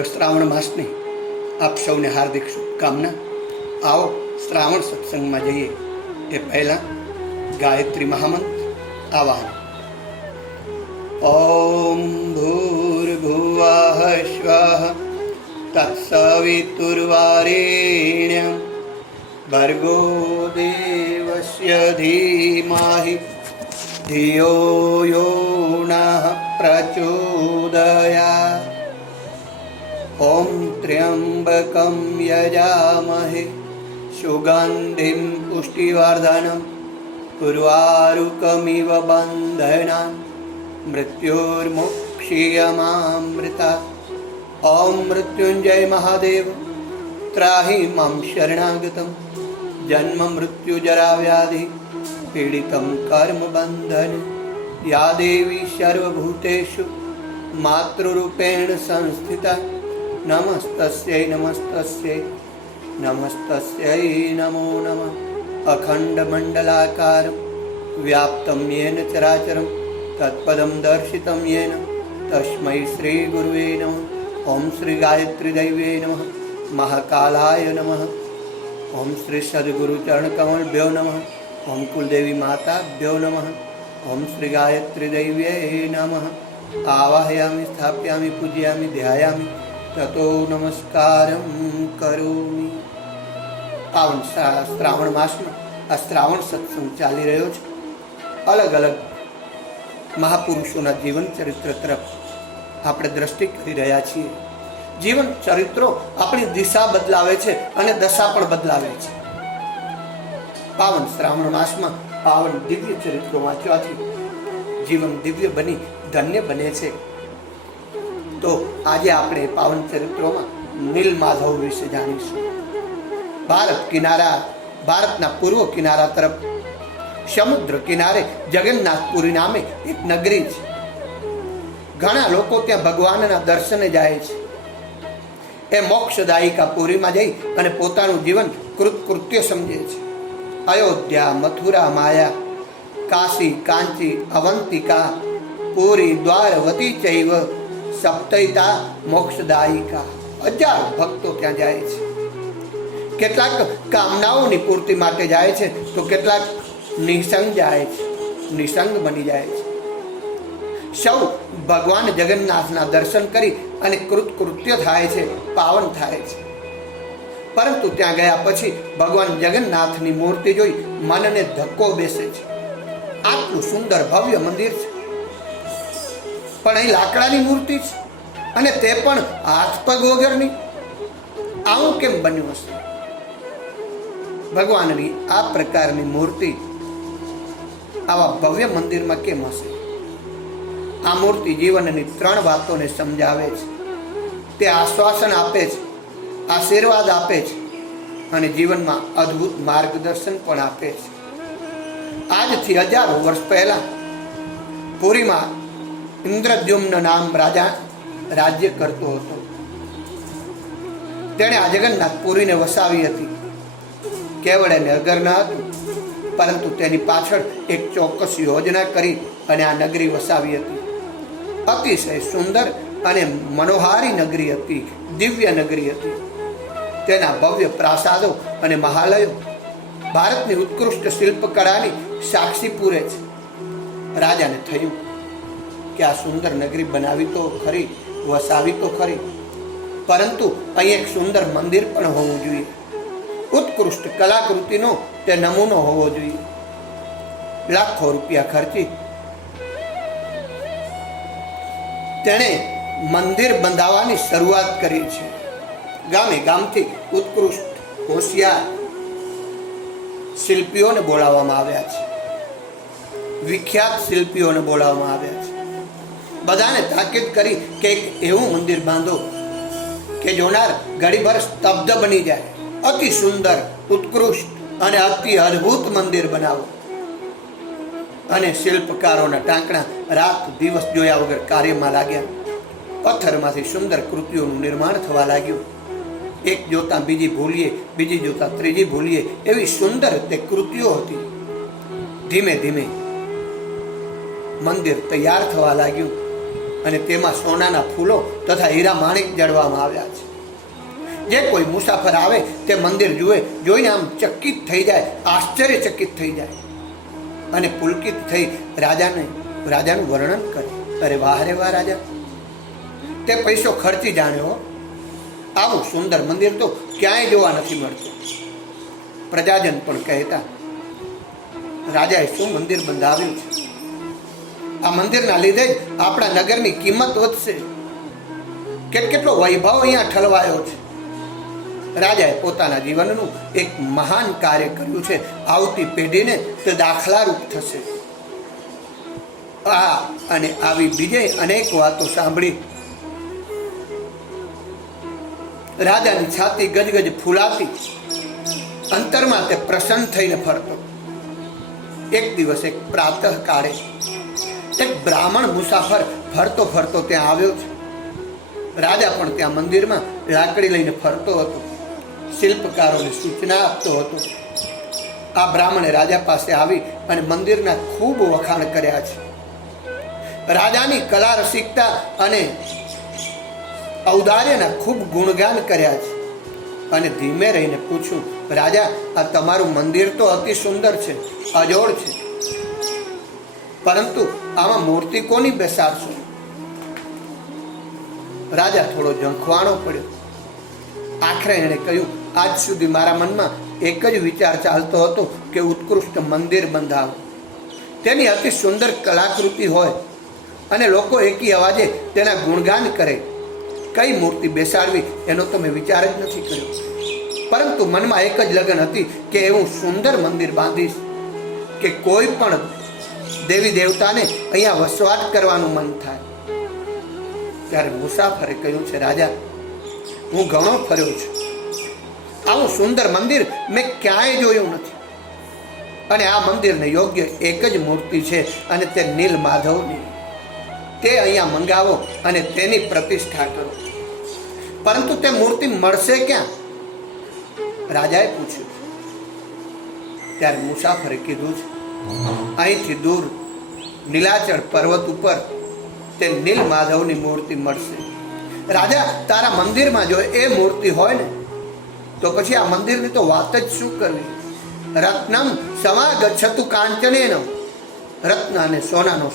પવિત્ર શ્રાવણ માસની આપ સૌને હાર્દિક શુભકામના। आओ श्रावण सत्संग में जाइए ए पहला गायत्री महामंत्र आवाहन। ओम भूर्भुवः स्वः तत्सवितुर्वरेण्यं भर्गो देवस्य धीमहि धियो यो नः प्रचोदयात्। ओम त्र्यंबकं यजामहे सुगंधिं पुष्टिवर्धनं उर्वारुकमिव बन्धनान् मृत्युर्मुक्षीयमामृतात्। ओम मृत्युंजय महादेव त्राहि मां शरणागतं जन्म मृत्यु जरा व्याधि पीडितं कर्म बंधन। या देवी सर्वभूतेषु मातृरूपेण संस्थिता नमस्तस्यै नमस्तस्यै नमस्तस्यै नमो नमः। अखंडमंडलाकारं व्याप्तं येन चराचरं तत्पदं दर्शितं येन तस्मै श्री गुरुवे नमः। ओम श्री गायत्री दैवे नमः। महाकालाय नमः। ओम श्री सद्गुरु चरणकमलभ्यो नमः। ओम कुलदेवी माताभ्यो नमः। ओम श्री गायत्री दैवे नमः। आवाहयामि स्थापयामि पूजयामि ध्यायामि ततो नमस्कारं करोमि। पावन श्रावण मास में आ श्रावण सत्संग चाली रह्यो छे। अलग अलग महापुरुषों जीवन चरित्र तरफ આપણે દ્રષ્ટિ કરી રહ્યા છીએ। જીવન ચરિત્રો આપણી દિશા બદલાવે છે અને દશા પણ બદલાવે છે। પાવન શ્રાવણ માસમાં પાવન દિવ્ય ચરિત્રો વાંચવાથી જીવન દિવ્ય બની ધન્ય બને છે। તો આજે આપણે પાવન ચરિત્રોમાં નીલમાધવ વિશે જાણીશું। ભારતના પૂર્વ કિનારા તરફ સમુદ્ર કિનારે જગન્નાથપુરી નામે એક નગરી છે। ઘણા લોકો ત્યાં ભગવાનના દર્શને જાય છે। એ મોક્ષદાયિકા પુરીમાં જઈ અને પોતાનું જીવન કૃત્ય સમજે છે। અયોધ્યા, મથુરા, માયા, કાશી, કાંચી, અવંતિકા, પુરી, દ્વારવતી ચૈવ સપ્તૈતા મોક્ષદાયિકા। હજારો ભક્તો ત્યાં જાય છે। કેટલાક કામનાઓની પૂર્તિ માટે જાય છે તો કેટલાક નિસંગ જાય છે, નિસંગ બની જાય છે। સૌ ભગવાન જગન્નાથના દર્શન કરી અને કૃત્ય થાય છે, પાવન થાય છે। પરંતુ ત્યાં ગયા પછી ભગવાન જગન્નાથની મૂર્તિ જોઈ મનને ધક્કો બેસે છે। આટલું સુંદર ભવ્ય મંદિર છે, પણ અહીં લાકડાની મૂર્તિ છે અને તે પણ હાથ પગ વગરની। આવું કેમ બન્યું હશે? ભગવાનની આ પ્રકારની મૂર્તિ આવા ભવ્ય મંદિરમાં કેમ હશે? આ મૂર્તિ જીવનની ત્રણ વાતોને સમજાવે છે। તે આશ્વાસન આપે છે, આશીર્વાદ આપે છે અને જીવનમાં અદ્ભુત માર્ગદર્શન પણ આપે છે। આજથી હજારો વર્ષ પહેલા પુરીમાં ઇન્દ્રદ્યુમ્ન નામ રાજા રાજ્ય કરતો હતો। તેણે આ જગન્નાથપુરીને વસાવી હતી। કેવળ એને અગર ન હતું, પરંતુ તેની પાછળ એક ચોક્કસ યોજના કરી અને આ નગરી વસાવી હતી। અતિશય સુંદર અને મનોહારી નગરી હતી, દિવ્ય નગરી હતી। તેના ભવ્ય પ્રાસાદો અને મહાલયો ભારતની ઉત્કૃષ્ટ શિલ્પકળાની સાક્ષી પૂરે છે। રાજાને થયું કે આ સુંદર નગરી બનાવી તો ખરી, વસાવી તો ખરી, પરંતુ અહીં એક સુંદર મંદિર પણ હોવું જોઈએ। ઉત્કૃષ્ટ કલાકૃતિનો તે નમૂનો હોવો જોઈએ। લાખો રૂપિયા ખર્ચી તેણે મંદિર બંધાવવાની શરૂઆત કરી છે। ગામે ગામથી ઉત્કૃષ્ટ હોશિયાર શિલ્પીઓને બોલાવવામાં આવ્યા છે। વિખ્યાત શિલ્પીઓને બોલાવવામાં આવ્યા છે। બધાને તાકીદ કરી કે એક એવું મંદિર બાંધો કે જોનાર ઘડીભર સ્તબ્ધ બની જાય। અતિ સુંદર, ઉત્કૃષ્ટ અને અતિ અદ્ભુત મંદિર બનાવો। અને શિલ્પકારોના ટાંકણા રાત દિવસ જોયા વગર કાર્યમાં લાગ્યા। પથ્થરમાંથી સુંદર કૃતિઓનું નિર્માણ થવા લાગ્યું। એક જોતા બીજી ભૂલીએ, બીજી જોતા ત્રીજી ભૂલીએ, એવી સુંદર તે કૃતિઓ હતી। ધીમે ધીમે મંદિર તૈયાર થવા લાગ્યું। અને તેમાં સોનાના ફૂલો તથા હીરા માણિક જડવામાં આવ્યા છે. જે કોઈ મુસાફર આવે તે મંદિર જોઈને આમ ચકિત થઈ જાય, આશ્ચર્યચકિત થઈ જાય અને પુલકિત થઈ રાજાનું વર્ણન કરે. અરે વાહ રે વાહ રાજા, તે પૈસો ખર્ચી જાણ્યો, આવું સુંદર મંદિર તો ક્યાંય જોવા નથી મળતું. પ્રજાજન પણ કહેતા, રાજાએ શું મંદિર બંધાવ્યું છે, આ મંદિરના લીધે જ આપણા નગરની કિંમત વધશે, કેટલો વૈભવ અહીંયા ઠલવાયો છે. રાજાએ પોતાના જીવનનું એક મહાન કાર્ય કર્યું છે, આવતી પેઢીને તે દાખલારૂપ થશે. આ અને આવી બીજે અનેક વાતો સાંભળી રાજાની છાતી ગજગજ ફૂલાતી, અંતરમાં તે પ્રસન્ન થઈને ફરતો. એક દિવસ એક પ્રાતઃ કાળે એક બ્રાહ્મણ મુસાફર ફરતો ફરતો ત્યાં આવ્યો છે. રાજા પણ ત્યાં મંદિરમાં લાકડી લઈને ફરતો હતો, શિલ્પકારોને સૂચના આપતો હતો. આ બ્રાહ્મણે રાજા પાસે આવી અને મંદિરના ખૂબ વખાણ કર્યા છે. રાજાની કલા રસિકતા અને ઔદાર્યના ખૂબ ગુણગાન કર્યા છે. અને ધીમે રહીને પૂછ્યું, રાજા, આ તમારું મંદિર તો અતિ સુંદર છે, અજોડ છે, પરંતુ આમાં મૂર્તિ કોની બેસાડશો? રાજા થોડો ઝંખવાણો પડ્યો. આખરે એણે કહ્યું, આજ સુધી મારા મનમાં એક જ વિચાર ચાલતો હતો કે ઉત્કૃષ્ટ મંદિર બંધાવો, તેની અતિ સુંદર કલાકૃતિ હોય અને લોકો એકી અવાજે તેના ગુણગાન કરે. કઈ મૂર્તિ બેસાડવી એનો તો મેં વિચાર જ નથી કર્યો, પરંતુ મનમાં એક જ લગન હતી કે એવું સુંદર મંદિર બાંધીશ કે કોઈ પણ દેવી દેવતાને અહીંયા વસવાટ કરવાનું મન થાય. ત્યારે મુસાફરે કહ્યું છે, રાજા, હું ઘણો ફર્યો છું, આવું સુંદર મંદિર મેં ક્યાંય જોયું નથી, અને આ મંદિરને યોગ્ય એક જ મૂર્તિ છે અને તે નીલ માધવની. તે અહીંયા મંગાવો અને તેની પ્રતિષ્ઠા કરો. પરંતુ તે મૂર્તિ મળશે ક્યાં? રાજાએ પૂછ્યું. ત્યારે મુસાફરે કીધું છે, અહીંથી દૂર નીલાચળ પર્વત ઉપર તે નીલ માધવની મૂર્તિ મળશે. રાજા, તારા મંદિરમાં જો એ મૂર્તિ હોય ને તો પછી આ મંદિરની તો વાત જ શું કરવી? રત્નમ સમાગચ્છતુ કાંચનેન, રત્ન અને સોનાનો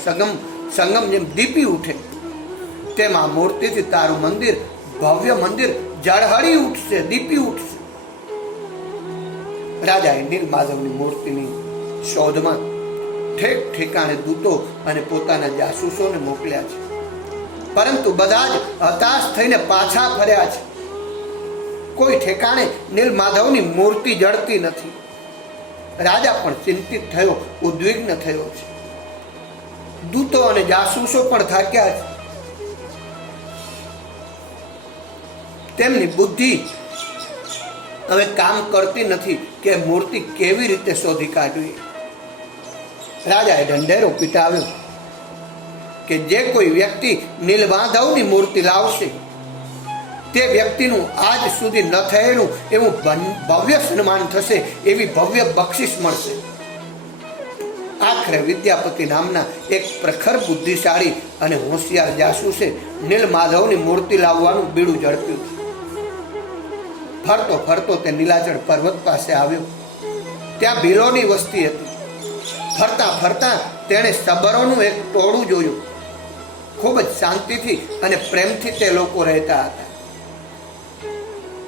સંગમ જેમ દીપી ઉઠે તેમાં મૂર્તિથી તારું મંદિર, ભવ્ય મંદિર ઝળહળી ઉઠશે, દીપી ઉઠશે. રાજાએ નીલ માધવની મૂર્તિની શોધમાં ઠેક ઠેકાણે દૂતો અને પોતાના જાસૂસોને મોકલ્યા છે, પરંતુ બધા જ હતાશ થઈને પાછા ફર્યા છે. કોઈ ઠેકાણે નીલ માધવની મૂર્તિ જડતી નથી. રાજા પણ ચિંતિત થયો, ઉદ્વિગ્ન થયો છે. દૂતો અને જાસૂસો પણ થાક્યા છે. તેમની બુદ્ધિ હવે કામ કરતી નથી કે મૂર્તિ કેવી રીતે શોધી કાઢવી. રાજાએ ઢંઢેરો પીટાવ્યો કે જે કોઈ વ્યક્તિ નીલમાધવની મૂર્તિ લાવશે તે વ્યક્તિનું આજ સુધી ન થયેલું એવું ભવ્ય સન્માન થશે, એવી ભવ્ય બક્ષિસ મળશે. આખરે વિદ્યાપતિ નામના એક પ્રખર બુદ્ધિશાળી અને હોશિયાર જાસૂસે નીલમાધવની મૂર્તિ લાવવાનું બીડું ઝડપ્યું. ફરતો ફરતો તે નીલાચળ પર્વત પાસે આવ્યો. ત્યાં ભીલોની વસ્તી હતી. ફરતા ફરતા તેણે સબરોનું એક ટોળું જોયું. ખૂબ જ શાંતિથી અને પ્રેમથી તે લોકો રહેતા હતા.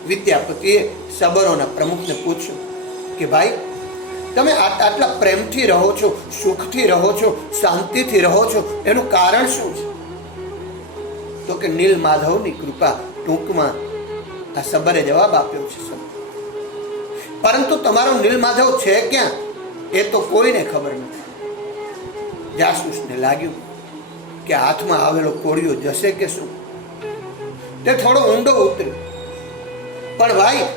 વિદ્યાપતિએ સબરોના પ્રમુખને પૂછ્યું કે ભાઈ, તમે આટલા પ્રેમથી રહો છો, સુખથી રહો છો, શાંતિથી રહો છો, એનું કારણ શું છે? તો કે નીલમાધવની કૃપા. ટૂંકમાં આ સબરે જવાબ આપ્યો છે. પરંતુ તમારો નીલમાધવ છે ક્યાં એ તો કોઈને ખબર નથી. જાસૂસને લાગ્યું કે હાથમાં આવેલો કોળિયો જશે કે શું. તે થોડો ઊંડો ઉતર્યો. પણ ભાઈ,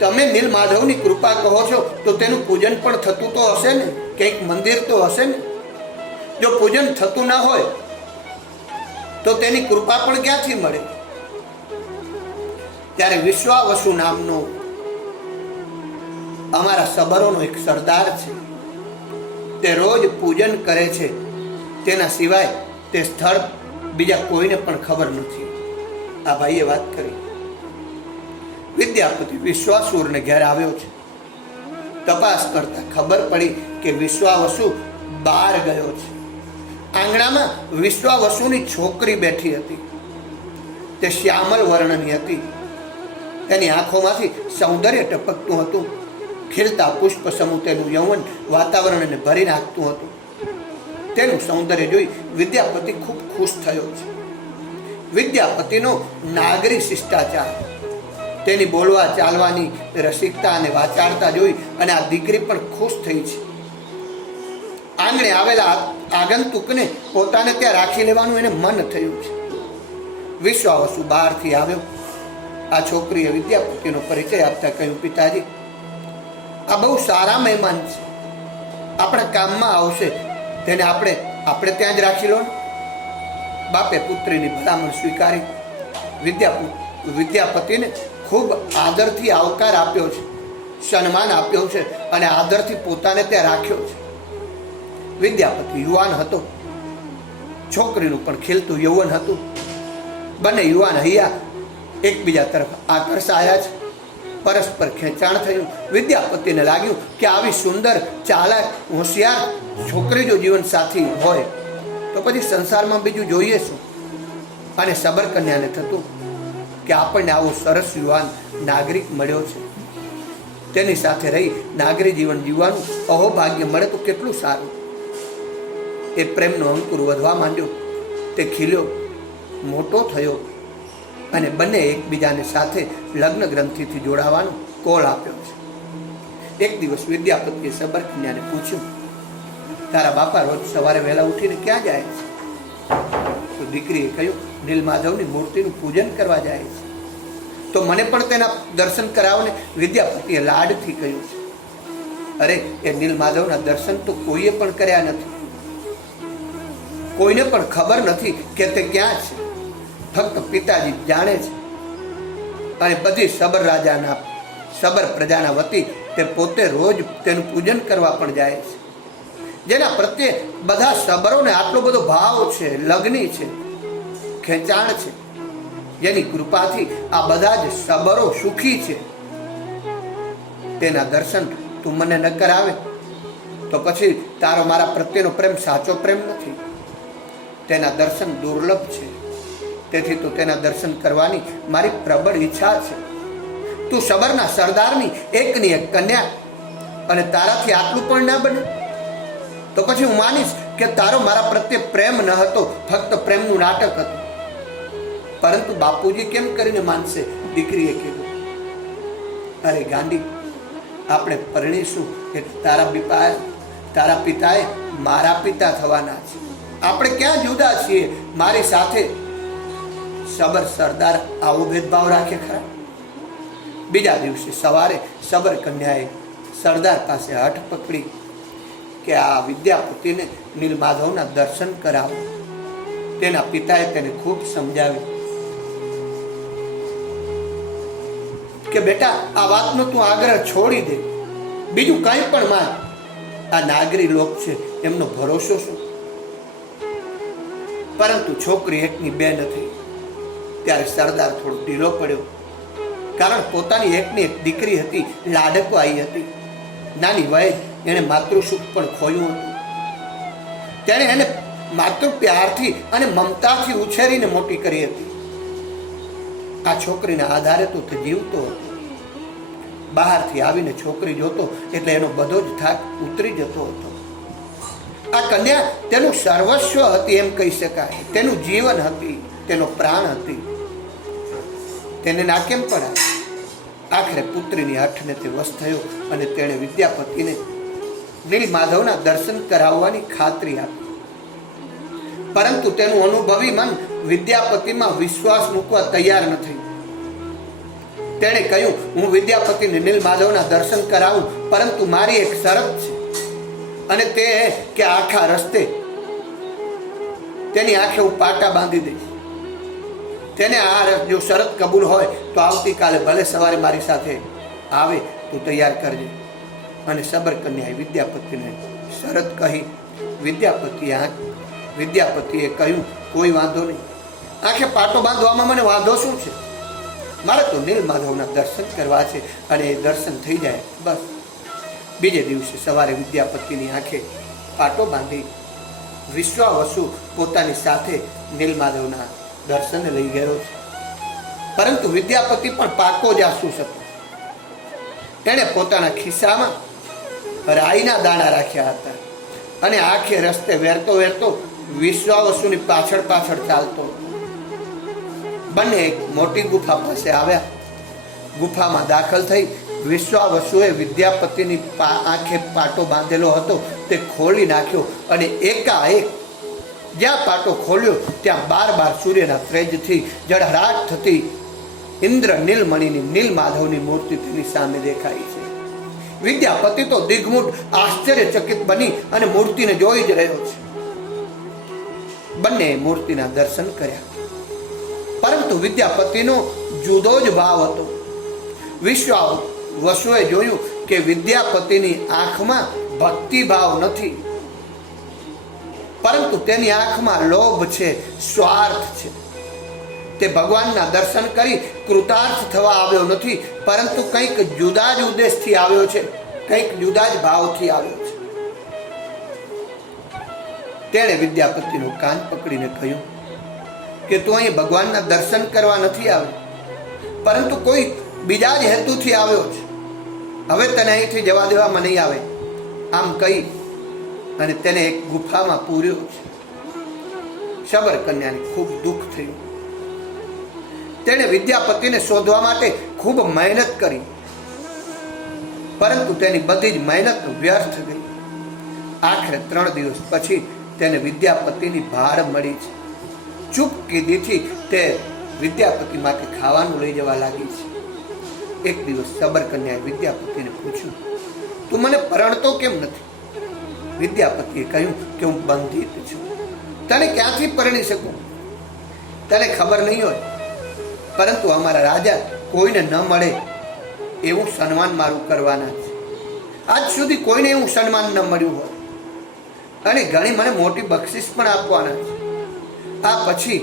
તમે નીલમાધવની કૃપા કહો છો તો તેનું પૂજન પણ થતું તો હશે ને, કંઈક મંદિર તો હશે ને. જો પૂજન થતું ના હોય તો તેની કૃપા પણ ક્યાંથી મળે? ત્યારે વિશ્વાવસુ નામનો અમારા સબરોનો એક સરદાર છે, તે રોજ પૂજન કરે છે. તેના સિવાય તે સ્થળ બીજા કોઈને પણ ખબર નથી. આ ભાઈએ વાત કરી. વિદ્યાપતિ વિશ્વાસુરને ઘેર આવ્યો છે. તપાસ કરતા ખબર પડી કે વિશ્વાવસુ બહાર ગયો છે. આંગણામાં વિશ્વાવસુની છોકરી બેઠી હતી. તે શ્યામલ વર્ણની હતી. તેની આંખોમાંથી સૌંદર્ય ટપકતું હતું. ખીલતા પુષ્પ સમૂહ તેનું યૌવન વાતાવરણને ભરી નાખતું હતું. તેનું સૌંદર્ય જોઈ વિદ્યાપતિ ખૂબ ખુશ થયો છે. વિદ્યાપતિનો નાગરી શિષ્ટાચાર, તેની બોલવા ચાલવાની રસિકતા અને વાચાળતા જોઈ અને આ દીકરી પણ ખુશ થઈ છે. આંગણે આવેલા આગંતુકને પોતાને ત્યાં રાખી લેવાનું એને મન થયું છે. વિશ્વાવસુ બહારથી આવ્યો. આ છોકરીએ વિદ્યાપતિનો પરિચય આપતા કહ્યું, પિતાજી, આ બહુ સારા મહેમાન છે, આપણા કામમાં આવશે, તેને આપણે ત્યાં જ રાખી લો. બાપે પુત્રીની ભલામણ સ્વીકારી. વિદ્યાપતિને ખૂબ આદરથી આવકાર આપ્યો છે, સન્માન આપ્યો છે અને આદરથી પોતાને ત્યાં રાખ્યો છે. વિદ્યાપતિ યુવાન હતો. છોકરીનું પણ ખીલતું યૌવન હતું. બંને યુવાન હૈયા એકબીજા તરફ આકર્ષાયા છે. પરસ્પર ખેંચાણ થયું. વિદ્યાપતિને લાગ્યું કે આવી સુંદર, ચાલાક, હોશિયાર છોકરી જો જીવન સાથી હોય તો પછી સંસારમાં બીજું જોઈએ શું? અને સબર કન્યાને થતું કે આપણને આવો સરસ યુવાન નાગરિક મળ્યો છે, તેની સાથે રહી નાગરી જીવન જીવવાનું અહોભાગ્ય મળે તો કેટલું સારું. એ પ્રેમનો અંકુર વધવા માંડ્યો. તે ખીલ્યો, મોટો થયો અને બંને એકબીજાને સાથે લગ્ન ગ્રંથિથી જોડાવાનો કોલ આપ્યો છે. એક દિવસ વિદ્યાપતિએ સબર કન્યાને પૂછ્યું, તારા બાપા રોજ સવારે વહેલા ઉઠીને ક્યાં જાય છે? તો દીકરીએ કહ્યું, નીલમાધવની મૂર્તિનું પૂજન કરવા જાય છે. તો મને પણ તેના દર્શન કરાવને. વિદ્યાપતિએ લાડથી કહ્યું છે. અરે, એ નીલમાધવના દર્શન તો કોઈએ પણ કર્યા નથી. કોઈને પણ ખબર નથી કે તે ક્યાં છે. ફક્ત પિતાજી જાણે છે. અને બધી સબર પ્રજાના વતી તે પોતે રોજ તેનું પૂજન કરવા પણ જાય છે. જેના પ્રત્યે બધા સબરોને આટલો બધો ભાવ છે, લગ્ની છે, ખેંચાણ છે, જેની કૃપાથી આ બધા જ સબરો સુખી છે, તેના દર્શન તું મને ન કરાવે તો પછી તારો મારા પ્રત્યેનો પ્રેમ સાચો પ્રેમ નથી. તેના દર્શન દુર્લભ છે, તેથી તો તેના દર્શન કરવાની મારી પ્રબળ ઈચ્છા છે. તું સબરના સરદારની એકની એક કન્યા અને તારાથી આટલું પણ ના બને તો પછી હું માનીશ કે તારો મારા પ્રત્યે પ્રેમ ન હતો, ફક્ત પ્રેમનું નાટક હતું. પરંતુ બાપુજી કેમ કરીને માનશે? દીકરીએ કીધું. અરે ગાંડી, આપણે પરણીશું એટલે તારા પિતાએ મારા પિતા થવાના છે. આપણે ક્યાં જુદા છીએ? મારી સાથે સબર સરદાર આવો ભેદભાવ રાખે ખરા? બીજા દિવસે સવારે સબર કન્યાએ સરદાર પાસે હઠ પકડી કે આ વિદ્યાપતિને નીલમાધવના દર્શન કરાવો. તેના પિતાએ તેને ખૂબ સમજાવ્યું કે બેટા, આ વાતનો તું આગ્રહ છોડી દે, બીજું કંઈ પણ માન. આ નાગરી લોક છે, એમનો ભરોસો શું? પરંતુ છોકરી એકની બે નથી. ત્યારે સરદાર થોડો ઢીલો પડ્યો, કારણ પોતાની એકની એક દીકરી હતી, લાડકવાઈ હતી. નાની વયે એણે માતૃસુખ પણ ખોયું હતું. તેણે એને માતૃ પ્યારથી અને મમતાથી ઉછેરીને મોટી કરી હતી. આ છોકરીના આધારે તો તે જીવતો હતો. બહારથી આવીને છોકરી જોતો એટલે એનો બધો જ થાક ઉતરી જતો હતો. આ કન્યા તેનું સર્વસ્વ હતી એમ કહી શકાય. તેનું જીવન હતી, તેનો પ્રાણ હતી. તેને ના કેમ પડાય? આખરે પુત્રીની હઠને તે વશ થયો અને તેણે વિદ્યાપતિને નીલમાધવના દર્શન કરાવવાની ખાતરી આપી. પરંતુ તેનું અનુભવી મન વિદ્યાપતિમાં વિશ્વાસ મૂકવા તૈયાર ન થયું. તેણે કહ્યું, હું વિદ્યાપતિને નીલમાધવના દર્શન કરાવું, પરંતુ મારી એક શરત છે, અને તે કે આખા રસ્તે તેની આંખે હું પાટા બાંધી દઈશ. તેને આ જો શરત કબૂલ હોય તો આવતીકાલે ભલે સવારે મારી સાથે આવે તો તૈયાર કરજે. અને સબર કન્યાએ વિદ્યાપતિને શરત કહી. વિદ્યાપતિએ કહ્યું, કોઈ વાંધો નહીં, આંખે પાટો બાંધવામાં મને વાંધો શું છે? મારે તો નીલમાધવના દર્શન કરવા છે, અને એ દર્શન થઈ જાય બસ. બીજે દિવસે સવારે વિદ્યાપતિની આંખે પાટો બાંધી વિશ્વાવસુ પોતાની સાથે નીલમાધવના દર્શને લઈ ગયો છે. પરંતુ વિદ્યાપતિ પણ પાકો જાસૂસ હતો. એણે પોતાના ખિસ્સામાં રાઈના દાણા રાખ્યા હતા અને આખે રસ્તે વેરતો વેરતો વિશ્વાવસુની પાછળ પાછળ ચાલતો. બંને એક મોટી ગુફા પાસે આવ્યા. ગુફામાં દાખલ થઈ વિશ્વાવસુએ વિદ્યાપતિની આંખે પાટો બાંધેલો હતો તે ખોલી નાખ્યો, અને એકાએક જ્યાં પાટો ખોલ્યો ત્યાં 12 સૂર્યના તેજથી જળહળાટ થતી ઇન્દ્ર નીલમણીની નીલમાધવની મૂર્તિ તેની સામે દેખાઈ છે. વિદ્યાપતિ તો દિગ્મૂઢ આશ્ચર્યચકિત બની અને મૂર્તિને જોઈ જ રહ્યો છે. બંને મૂર્તિના દર્શન કર્યા, પરંતુ વિદ્યાપતિનો જુદો જ ભાવ હતો. વિશ્વાવસુએ જોયું કે વિદ્યાપતિની આંખમાં ભક્તિભાવ નથી, પરંતુ તેની આંખમાં લોભ છે, સ્વાર્થ છે. તે ભગવાનના દર્શન કરી કૃતાર્થ થવા આવ્યો નથી, પરંતુ કંઈક જુદા જ ઉદ્દેશથી આવ્યો છે, કંઈક જુદા જ ભાવથી આવ્યો છે. તેણે વિદ્યાપતિનું કાન પકડીને કહ્યું કે તું અહીં ભગવાનના દર્શન કરવા નથી આવ્યો, પરંતુ કોઈ બીજા જ હેતુથી આવ્યો છે. હવે તને અહીંથી જવા દેવામાં નહીં આવે. આમ કહી અને તેને એક ગુફામાં પૂર્યો છે. શબરકન્યાને ખૂબ દુઃખ થયું. તેણે વિદ્યાપતિને શોધવા માટે ખૂબ મહેનત કરી, પરંતુ તેની બધી જ મહેનત વ્યર્થ ગઈ. આખરે 3 દિવસ પછી તેને વિદ્યાપતિની ભાળ મળી છે. ચૂપકીદીથી તે વિદ્યાપતિ માટે ખાવાનું લઈ જવા લાગી છે. એક દિવસ શબરકન્યાએ વિદ્યાપતિને પૂછ્યું, તું મને પરણતો કેમ નથી? વિદ્યાપતિએ કહ્યું કે હું બંધિત છું. તને ક્યાંથી પરણી શકું? તને ખબર નહીં હોય, પરંતુ અમારા રાજા કોઈને ન મળે એવું સન્માન મારું કરવાના છે. આજ સુધી કોઈને એવું સન્માન ન મળ્યું હોય, અને ઘણી મને મોટી બક્ષિસ પણ આપવાના છે. આ પછી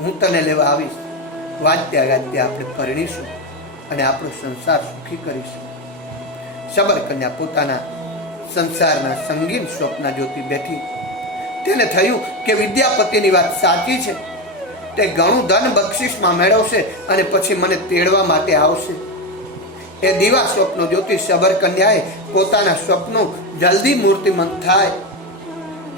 હું તને લેવા આવીશ. વાંચ્યા ગાત્યા આપણે પરણીશું અને આપણો સંસાર સુખી કરીશું. શબરકન્યા પોતાના સંસારના સંગીન સ્વપ્ન જોતી બેઠી. તેને થયું કે વિદ્યાપતિની વાત સાચી છે. તે ઘણું ધન બક્ષિસમાં મેળવશે અને પછી મને તેડવા માટે આવશે. એ દીવા સ્વપ્નો જોતી શબરકન્યાએ પોતાના સ્વપ્નો જલ્દી મૂર્તિમંત થાય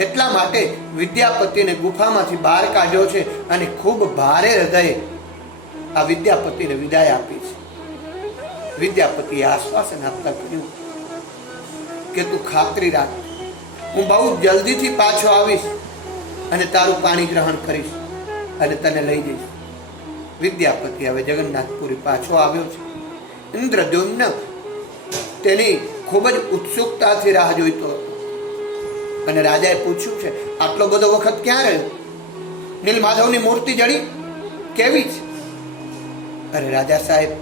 એટલા માટે વિદ્યાપતિને ગુફામાંથી બહાર કાઢ્યો છે, અને ખૂબ ભારે હૃદયે આ વિદ્યાપતિને વિદાય આપી છે. વિદ્યાપતિએ આશ્વાસન આપતા કહ્યું કે તું ખાતરી રાખ, હું બહુ જલ્દીથી પાછો આવીશ અને તારું પાણી ગ્રહણ કરીશ અને તને લઈ જઈશ. વિદ્યાપતિ હવે જગન્નાથપુરી પાછો આવ્યો છે. ઇન્દ્રદ્યુમ્ન તેની ખૂબ જ ઉત્સુકતાથી રાહ જોઈતો હતો, અને રાજાએ પૂછ્યું છે, આટલો બધો વખત ક્યાં રહ્યો? નીલમાધવની મૂર્તિ જડી કેવી છે? અરે રાજા સાહેબ,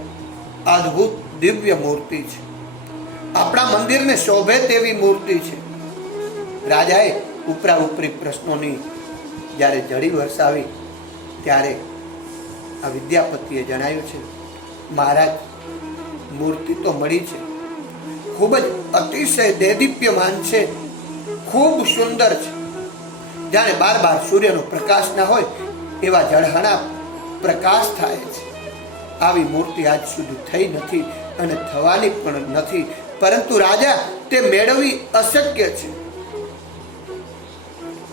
અદ્ભુત દિવ્ય મૂર્તિ છે. આપણા મંદિરને શોભે તેવી મૂર્તિ છે. રાજાએ ઉપરા ઉપરી પ્રશ્નોની જ્યારે જડી વરસાવી ત્યારે આ વિદ્યાપતિએ જણાવ્યું છે, મહારાજ, મૂર્તિ તો મળી છે, ખૂબ જ અતિશય દેદીપ્યમાન છે, ખૂબ સુંદર છે. જાણે 12 સૂર્યનો પ્રકાશ ના હોય એવા જળહળા પ્રકાશ થાય છે. આવી મૂર્તિ આજ સુધી થઈ નથી અને થવાની પણ નથી, પરંતુ રાજા તે મેળવવી અશક્ય છે.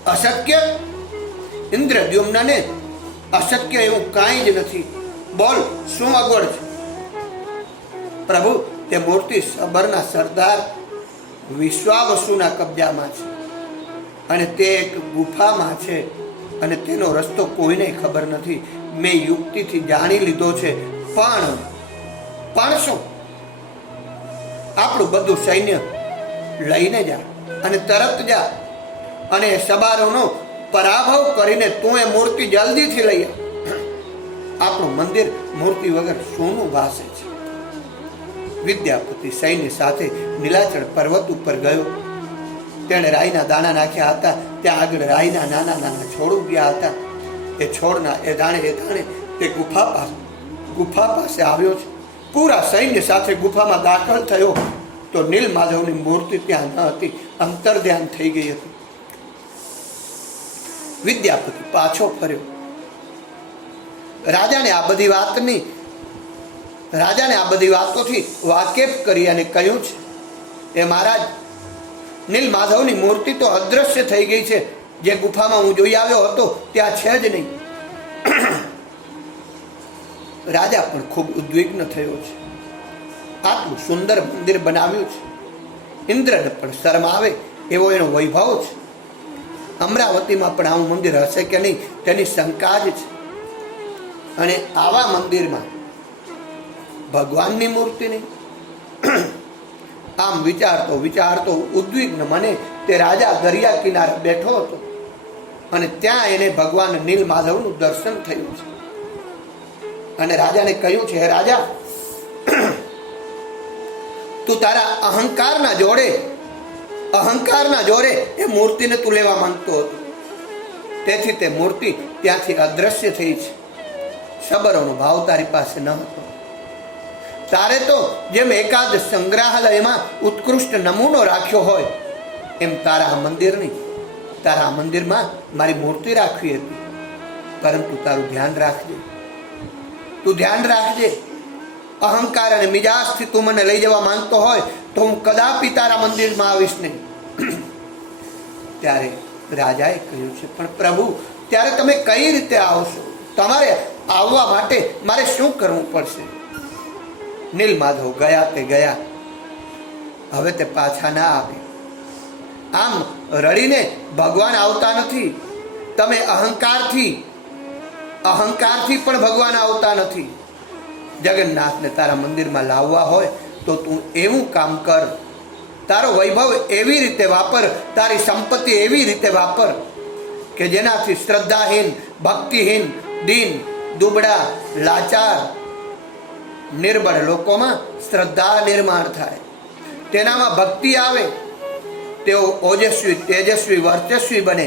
અશક્ય? ઇન્દ્રદ્યુમ્નને અશક્ય એવું કાંઈ જ નથી. બોલ, શું અગવડ છે? પ્રભુ, તે મૂર્તિ સબરના સરદાર વિશ્વાવસુના કબજામાં છે, અને તે એક ગુફામાં છે, અને તેનો રસ્તો કોઈને ખબર નથી. મેં યુક્તિથી જાણી લીધો છે, પણ શું? આપણું બધું સૈન્ય લઈને જા અને તરત જા, અને સબારોનો પરાભવ કરીને તું એ મૂર્તિ જલ્દીથી લઈ આવ. આપણું મંદિર મૂર્તિ વગર સોનું ભાસે છે. વિદ્યાપતિ સૈન્ય સાથે નીલાચળ પર્વત ઉપર ગયો. તેણે રાઈના દાણા નાખ્યા હતા. ત્યાં આગળ રાઈના નાના નાના છોડ ઉગ્યા હતા. એ છોડના એ દાણે તે ગુફા પાસે આવ્યો છે. પૂરા સૈન્ય સાથે ગુફામાં દાખલ થયો તો નીલમાધવની મૂર્તિ ત્યાં ન હતી, અંતર્ધ્યાન થઈ ગઈ હતી. વિદ્યાપતિ પાછો ફર્યો. રાજાને આ બધી વાતોથી વાકેફ કરી અને કહ્યું છે, એ મહારાજ, નીલમાધવની મૂર્તિ તો અદ્રશ્ય થઈ ગઈ છે. જે ગુફામાં હું જોઈ આવ્યો હતો ત્યાં છે જ નહીં. રાજા પણ ખૂબ ઉદ્વિગ્ન થયો છે. આટલું સુંદર મંદિર બનાવ્યું છે, ઇન્દ્રને પણ શરમ આવે એવો એનો વૈભવ છે. અમરાવતીમાં પણ આવું મંદિર હશે કે નહીં તેની શંકા જ છે. અને આવા મંદિરમાં ભગવાનની મૂર્તિ નહીં. આમ વિચારતો ઉદ્વિગ્ન મને તે રાજા દરિયા કિનારે બેઠો હતો અને ત્યાં એને ભગવાન નીલમાધવનું દર્શન થયું છે. અને રાજાને કહ્યું છે, હે રાજા, તું તારા અહંકારના જોડે એ મૂર્તિને તું લેવા માંગતો હતો, તેથી તે મૂર્તિ ત્યાંથી અદ્રશ્ય થઈ છે. સબરોનો ભાવ તારી પાસે ન હતો. તારે તો જેમ એકાદ સંગ્રહાલયમાં ઉત્કૃષ્ટ નમૂનો રાખ્યો હોય એમ તારા મંદિરમાં મારી મૂર્તિ રાખવી હતી. પરંતુ તારું ધ્યાન રાખજે. અહંકાર અને મિજાજથી તું મને લઈ જવા માંગતો હોય તો હું કદાપી તારા મંદિરમાં આવીશ નહીં. ત્યારે રાજાએ કહ્યું છે, પણ પ્રભુ, ત્યારે તમે કઈ રીતે આવશો? તમારે આવવા માટે મારે શું કરવું પડશે? નીલમાધવ ગયા તે ગયા, હવે તે પાછા ના આવે. આમ રડીને ભગવાન આવતા નથી. તમે અહંકારથી પણ ભગવાન આવતા નથી. જગન્નાથને તારા મંદિરમાં લાવવા હોય તો તું એવું કામ કર, તારો વૈભવ એવી રીતે વાપર, તારી સંપત્તિ એવી રીતે વાપર કે જેનાથી શ્રદ્ધાહીન, ભક્તિહીન, દીન, દુબળા, લાચાર, નિર્બળ લોકોમાં શ્રદ્ધા નિર્માણ થાય, તેનામાં ભક્તિ આવે, તેઓ ઓજસ્વી, તેજસ્વી, વર્ચસ્વી બને.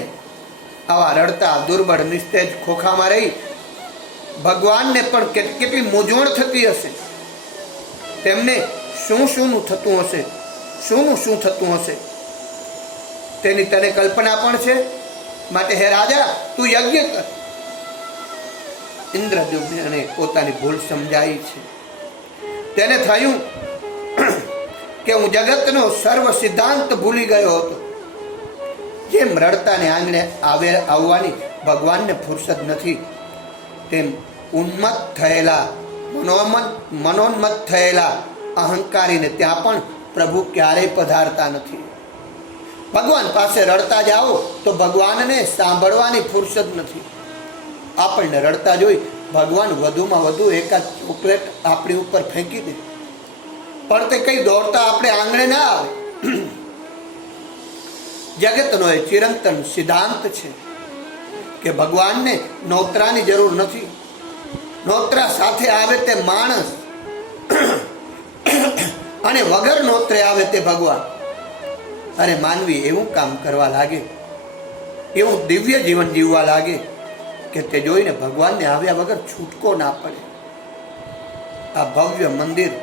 આવા રડતા, દુર્બળ, નિસ્તેજ ખોખામાં રહી ભગવાનને પણ કેટલી મૂંઝવણ થતી હશે. તેમને શું થતું હશે તેની તને કલ્પના પણ છે. માટે હે રાજા, તું યજ્ઞ કર. ઇન્દ્રદ્યુમ્નને પોતાની ભૂલ સમજાઈ છે. તેને થયું કે હું જગતનો સર્વ સિદ્ધાંત ભૂલી ગયો હતો. જેમ રડતાને આંગણે આવવાની ભગવાનને ફુરસદ નથી, તેમ મનોન્મત થયેલા અહંકારીને ત્યાં પણ પ્રભુ ક્યારેય પધારતા નથી. ભગવાન પાસે રડતા જાઓ તો ભગવાનને સાંભળવાની ફુરસદ નથી. આપણને રડતા જોઈ ભગવાન વધુમાં વધુ એકાદ ચોકલેટ આપણી ઉપર ફેંકી દે, પણ તે કઈ દોડતા આપણે આંગણે ના આવે. જગતનો એ ચિરંતન સિદ્ધાંત છે કે ભગવાનને નોતરાની જરૂર નથી. નોતરા સાથે આવે તે માણસ અને વગર નોતરે આવે તે ભગવાન. અને માનવી એવું કામ કરવા લાગે, એવું દિવ્ય જીવન જીવવા લાગે કે તે જોઈને ભગવાનને આવ્યા વગર છૂટકો ના પડે. આ ભવ્ય મંદિર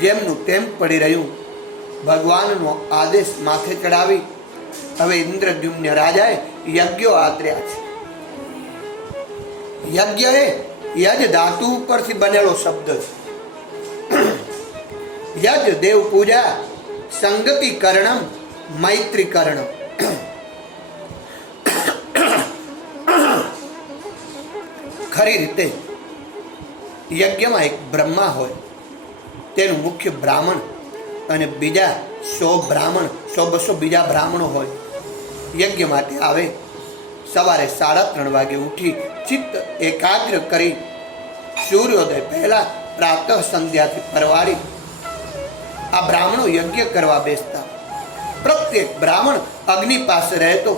જેમનું તેમ પડી રહ્યું, ભગવાનનો આદેશ માથે ચડાવી હવે ઇન્દ્રદ્યુમ્ન રાજાએ યજ્ઞો આદર્યા છે. યજ્ઞ એ યજ ધાતુ ઉપરથી બનેલો શબ્દ છે. યજ દેવ પૂજા, સંગતિ કરણમ, મૈત્રી કરણમ. ખરી રીતે યજ્ઞમાં એક બ્રહ્મા હોય, તેનું મુખ્ય બ્રાહ્મણ અને બીજા 100-200 બીજા બ્રાહ્મણો હોય. યજ્ઞ માટે આવે. સવારે 3:30 વાગે ઉઠી ચિત્ત એકાગ્ર કરી સૂર્યોદય પહેલા પ્રાતઃ સંધ્યાથી પરવારી આ બ્રાહ્મણો યજ્ઞ કરવા બેસતા. પ્રત્યેક બ્રાહ્મણ અગ્નિ પાસે રહેતો.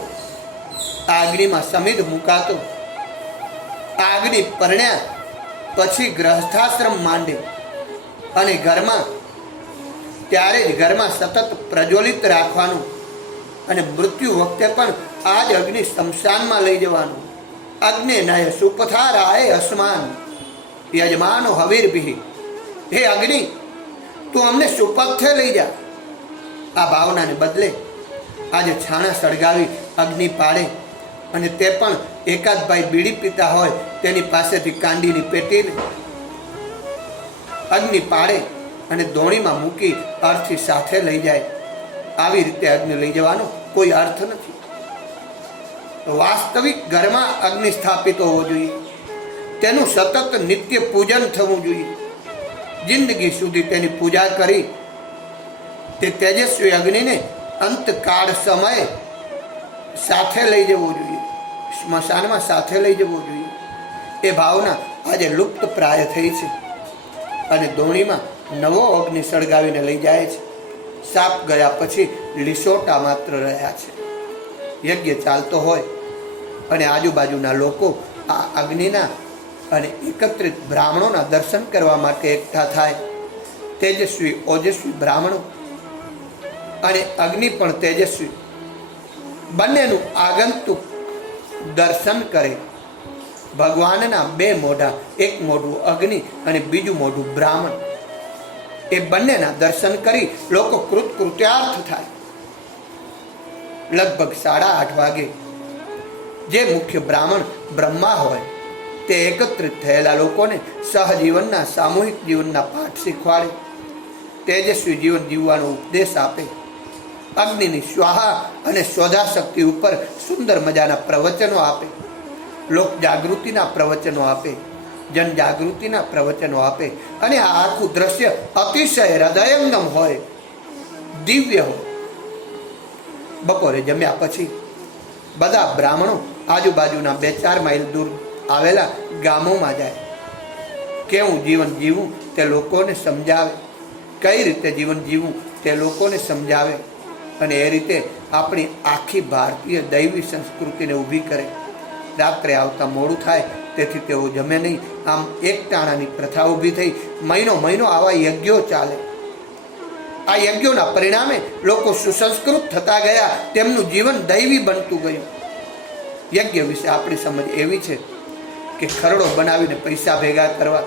આ અગ્નિમાં સમિધ મુકાતો. આ અગ્નિ પરણ્યા પછી ગ્રહસ્થાશ્રમ માંડે અને ત્યારે જ ઘરમાં સતત પ્રજ્વલિત રાખવાનું અને મૃત્યુ વખતે પણ આ જ અગ્નિ સ્મશાનમાં લઈ જવાનું. અગ્નિ નય સુપથારાય અસમાન યજમાનો હવીરભિ. હે અગ્નિ, તું અમને સુપથે લઈ જા. આ ભાવનાને બદલે આજે છાણા સળગાવી અગ્નિ પાડે, અને તે પણ એકાદ ભાઈ બીડી પીતા હોય તેની પાસેથી કાંડીની પેટીને અગ્નિ પાડે અને દોણીમાં મૂકી અર્થી સાથે લઈ જાય. આવી રીતે અગ્નિ લઈ જવાનો કોઈ અર્થ નથી. વાસ્તવિક ઘરમાં અગ્નિ સ્થાપિત હોવો જોઈએ. તેનું સતત નિત્ય પૂજન થવું જોઈએ. જિંદગી સુધી તેની પૂજા કરી તે તેજસ્વી અગ્નિને અંતકાળ સમયે સાથે લઈ જવો જોઈએ, સ્મશાનમાં સાથે લઈ જવો જોઈએ. એ ભાવના આજે લુપ્ત પ્રાય થઈ છે અને દોણીમાં નવો અગ્નિ સળગાવીને લઈ જાય છે. સાપ ગયા પછી લીસોટા માત્ર રહ્યા છે. યજ્ઞ ચાલતો હોય અને આજુબાજુના લોકો આ અગ્નિના અને એકત્રિત બ્રાહ્મણોના દર્શન કરવા માટે એકઠા થાય. તેજસ્વી ઓજસ્વી બ્રાહ્મણો અને અગ્નિ પણ તેજસ્વી બંનેનું આગંતુક દર્શન કરે. ભગવાનના બે મોઢા, એક મોઢું અગ્નિ અને બીજું મોઢું બ્રાહ્મણ, એ બંનેના દર્શન કરી લોકો કૃત્યાર્થ થાય. લગભગ 8:30 વાગે જે મુખ્ય બ્રાહ્મણ બ્રહ્મા હોય તે એકત્રિત થયેલા લોકોને સહજીવનના સામૂહિક જીવનના પાઠ શીખવાડે, તેજસ્વી જીવન જીવવાનો ઉપદેશ આપે. અગ્નિની સ્વાહા અને સ્વધા શક્તિ ઉપર સુંદર મજાના પ્રવચનો આપે, લોક જાગૃતિના પ્રવચનો આપે, જનજાગૃતિના પ્રવચનો આપે. અને આ આખું દ્રશ્ય અતિશય હૃદયંગમ હોય, દિવ્ય હોય. બપોરે જમ્યા પછી બધા બ્રાહ્મણો આજુબાજુના 2-4 માઇલ દૂર આવેલા ગામોમાં જાય. કેવું જીવન જીવવું તે લોકોને સમજાવે, કઈ રીતે જીવન જીવવું તે લોકોને સમજાવે. અને એ રીતે આપણી આખી ભારતીય દૈવી સંસ્કૃતિને ઊભી કરે. રાત્રે આવતા મોડું થાય તેથી તેઓ જમે નહીં. આમ એક ટાણાની પ્રથા ઊભી થઈ. મહિનો આવા યજ્ઞો ચાલે. આ યજ્ઞોના પરિણામે લોકો સુસંસ્કૃત થતા ગયા, તેમનું જીવન દૈવી બનતું ગયું. યજ્ઞ વિશે આપણી સમજ એવી છે કે ખરડો બનાવીને પૈસા ભેગા કરવા,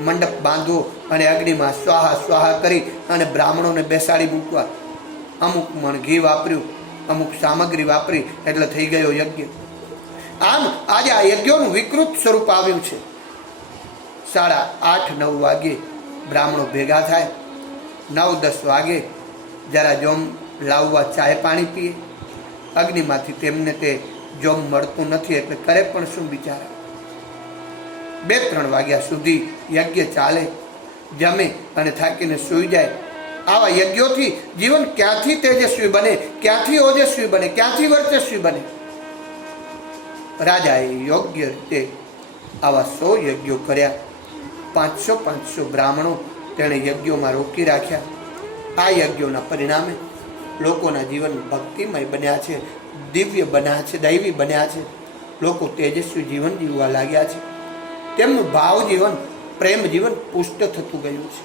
મંડપ બાંધવો અને અગ્નિમાં સ્વાહા સ્વાહા કરી અને બ્રાહ્મણોને બેસાડી મૂકવા. અમુક મણ ઘી વાપર્યું, અમુક સામગ્રી વાપરી એટલે થઈ ગયો યજ્ઞ. આમ આજે આ યજ્ઞોનું વિકૃત સ્વરૂપ આવ્યું છે. 8:30-9 વાગે બ્રાહ્મણો ભેગા થાય. 9-10 વાગે જરા જોમ લાવવા ચાય પાણી પીએ. અગ્નિમાંથી તેમને તે જોમ મળતું નથી એટલે કરે પણ શું બિચારા. 2-3 વાગ્યા સુધી યજ્ઞ ચાલે. જમે અને થાકીને સૂઈ જાય. આવા યજ્ઞોથી જીવન ક્યાંથી તેજસ્વી બને, ક્યાંથી ઓજસ્વી બને, ક્યાંથી વર્ચસ્વી બને? રાજાએ યોગ્ય રીતે આવા 100 યજ્ઞો કર્યા. 500 બ્રાહ્મણો તેણે યજ્ઞોમાં રોકી રાખ્યા. આ યજ્ઞોના પરિણામે લોકોના જીવન ભક્તિમય બન્યા છે, દિવ્ય બન્યા છે, દૈવી બન્યા છે. લોકો તેજસ્વી જીવન જીવવા લાગ્યા છે. તેમનું ભાવ જીવન, પ્રેમ જીવન પુષ્ટ થતું ગયું છે.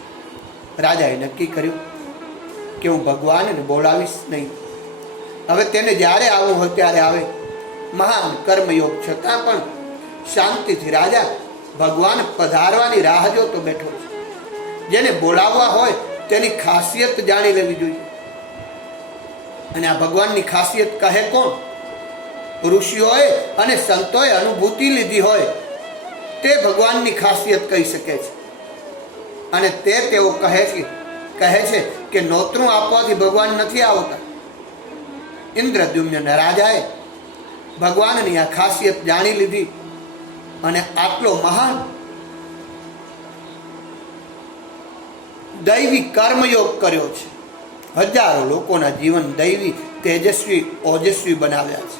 રાજાએ નક્કી કર્યું કે હું ભગવાનને બોલાવીશ નહીં. હવે તેને જ્યારે આવવું હોય ત્યારે આવે. મહાન કર્મયોગ છતાં પણ શાંતિથી રાજા ભગવાન પધારવાની રાહ જોતો બેઠો છે. જેને બોલાવવા હોય તેની ખાસિયત જાણી લેવી જોઈએ. અને આ ભગવાનની ખાસિયત કહે કોણ? ઋષિઓએ અને સંતોએ અનુભૂતિ લીધી હોય તે ભગવાનની ખાસિયત કહી શકે છે. અને તેઓ કહે છે કે નોતરું આપવાથી ભગવાન નથી આવતા. ઇન્દ્રદ્યુમ્ન રાજાએ ભગવાનની આ ખાસિયત જાણી લીધી અને આટલો મહાન દૈવી કર્મયોગ કર્યો છે. હજારો લોકોના જીવન દૈવી, તેજસ્વી, ઓજસ્વી બનાવ્યા છે.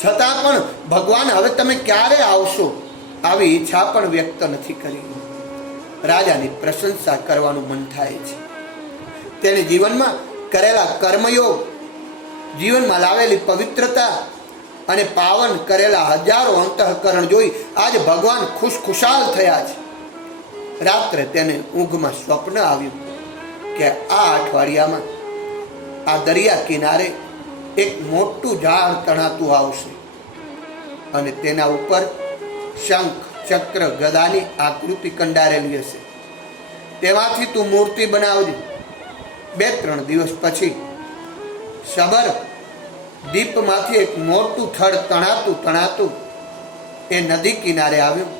છતાં પણ ભગવાન હવે તમે ક્યારે આવશો આવી ઈચ્છા પણ વ્યક્ત નથી કરી. રાજાની પ્રશંસા કરવાનું મન થાય છે. તેને જીવનમાં કરેલા કર્મયોગ, જીવનમાં લાવેલી પવિત્રતા અને પાવન કરેલા હજારો અંતઃકરણ જોઈ આજે ભગવાન ખુશખુશાલ થયા છે. રાત્રે તેને ઊંઘમાં સ્વપ્ન આવ્યું કે આ અઠવાડિયામાં આ દરિયા કિનારે એક મોટું ઝાડ તણાતું આવશે અને તેના ઉપર શંખ ચક્ર ગદાની આકૃતિ કંડારેલી હશે. તેમાંથી તું મૂર્તિ બનાવજે. 2-3 દિવસ પછી શબર દીપમાંથી એક મોટું થડ તણાતું એ નદી કિનારે આવ્યું.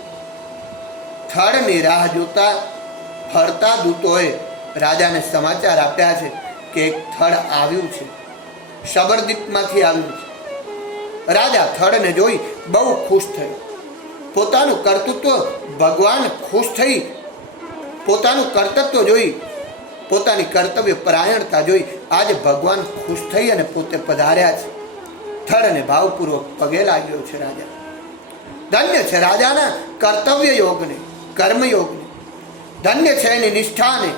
થડની રાહ જોતા ફરતા દૂતોએ રાજાને સમાચાર આપ્યા છે કે એક થડ આવ્યું છે, શબરદીપમાંથી આવ્યું છે. રાજા થડને જોઈ બહુ ખુશ થયો. પોતાનું કર્તૃત્વ ભગવાન ખુશ થઈ, પોતાનું કર્તવ્ય જોઈ, પોતાની કર્તવ્ય પરાયણતા જોઈ આજે ભગવાન ખુશ થઈ અને પોતે પધાર્યા છે. થડને ભાવપૂર્વક પગે લાગ્યો છે રાજા. ધન્ય છે રાજાના કર્તવ્ય યોગને, કર્મયોગને. ધન્ય છે એની નિષ્ઠાને.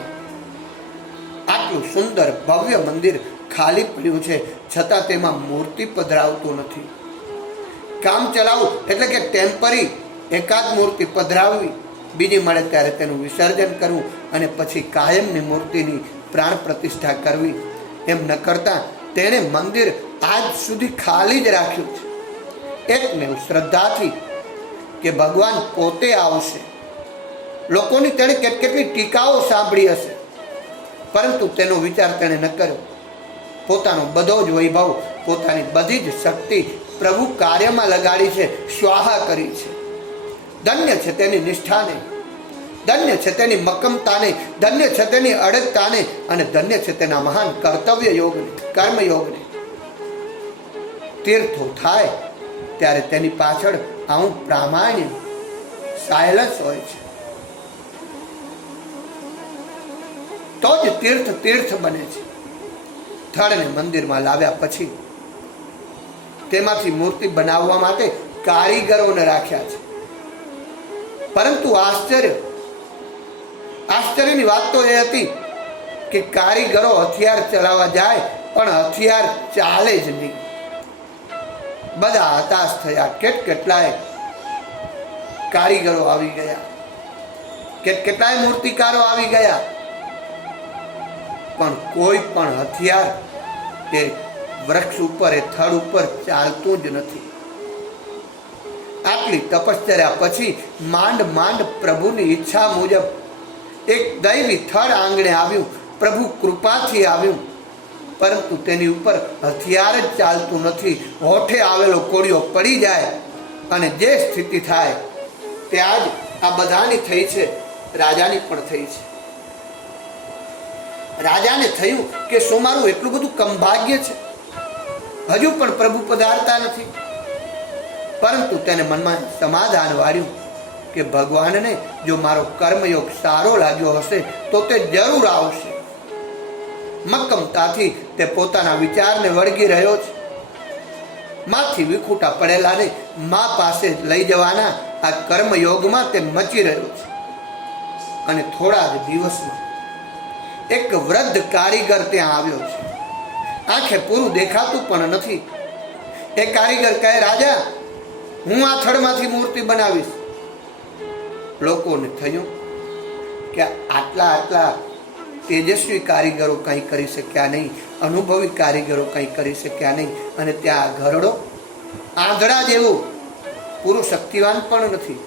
આટલું સુંદર ભવ્ય મંદિર ખાલી પડ્યું છે, છતાં તેમાં મૂર્તિ પધરાવતું નથી. કામ ચલાવવું એટલે કે ટેમ્પરી એકાદ મૂર્તિ પધરાવવી, બીજી મળે ત્યારે તેનું વિસર્જન કરવું અને પછી કાયમની મૂર્તિની પ્રાણ પ્રતિષ્ઠા કરવી. એમ ન કરતા તેણે મંદિર આજ સુધી ખાલી જ રાખ્યું છે. એકને શ્રદ્ધાથી કે ભગવાન પોતે આવશે. લોકોની તેણે કેટલી ટીકાઓ સાંભળી હશે, પરંતુ તેનો વિચાર તેણે ન કર્યો. પોતાનો બધો જ વૈભવ, પોતાની બધી જ શક્તિ પ્રભુ કાર્યમાં લગાડી છે, સ્વાહા કરી છે. ધન્ય છે તેની નિષ્ઠાને, ધન્ય છે તેની મક્કમતાને, ધન્ય છે તેની અડગતાને અને ધન્ય છે તેના મહાન કર્તવ્ય યોગને, કર્મયોગને. તીર્થો થાય ત્યારે તેની પાછળ આવું પ્રામાણ્ય, સાયલન્સ હોય છે. તો જ તીર્થ બને છે. થડને મંદિરમાં લાવ્યા પછી તેમાંથી મૂર્તિ બનાવવા માટે કારીગરોને રાખ્યા છે. પરંતુ આશ્ચર્યની વાત તો એ હતી કે કારીગરો હથિયાર ચલાવવા જાય પણ હથિયાર ચાલે જ નહીં. બધા હતાશ થયા. કેટલાય કારીગરો આવી ગયા, કેટલાય મૂર્તિકારો આવી ગયા, પણ કોઈ પણ હથિયાર તે વૃક્ષ ઉપર, એ થડ ઉપર ચાલતું જ નથી. આટલી તપશ્ચર્યા પછી માંડ પ્રભુની ઈચ્છા મુજબ એક દૈવી થડ આંગણે આવ્યું. પ્રભુ કૃપાથી આવ્યું, પરંતુ તેની ઉપર હથિયાર જ ચાલતું નથી. હોઠે આવેલો કોળિયો પડી જાય અને જે સ્થિતિ થાય ત્યાં જ આ બધાની થઈ છે, રાજાની પણ થઈ છે. રાજાને થયું કે શું મારું એટલું બધું કમભાગ્ય છે, હજુ પણ પ્રભુ પધારતા નથી. પરંતુ તેને મનમાં સમાધાન વાળ્યું કે ભગવાનને જો મારો કર્મયોગ સારો લાગ્યો હશે તો તે જરૂર આવશે. મક્કમતાથી તે પોતાના વિચારને વળગી રહ્યો છે. માથી વિખૂટા પડેલાને મા પાસે લઈ જવાના આ કર્મયોગમાં તે મચી રહ્યો છે. અને થોડા જ દિવસમાં એક વૃદ્ધ કારીગર ત્યાં આવ્યો છે. આંખે પૂરું દેખાતું પણ નથી. એ કારીગર કહે, રાજા, હું આ થડમાંથી મૂર્તિ બનાવીશ. લોકોને થયું કે આટલા તેજસ્વી કારીગરો કંઈ કરી શક્યા નહીં, અનુભવી કારીગરો કંઈ કરી શક્યા નહીં. અને ત્યાં ઘરડો આંધળા જેવું, પૂરું શક્તિવાન પણ નથી.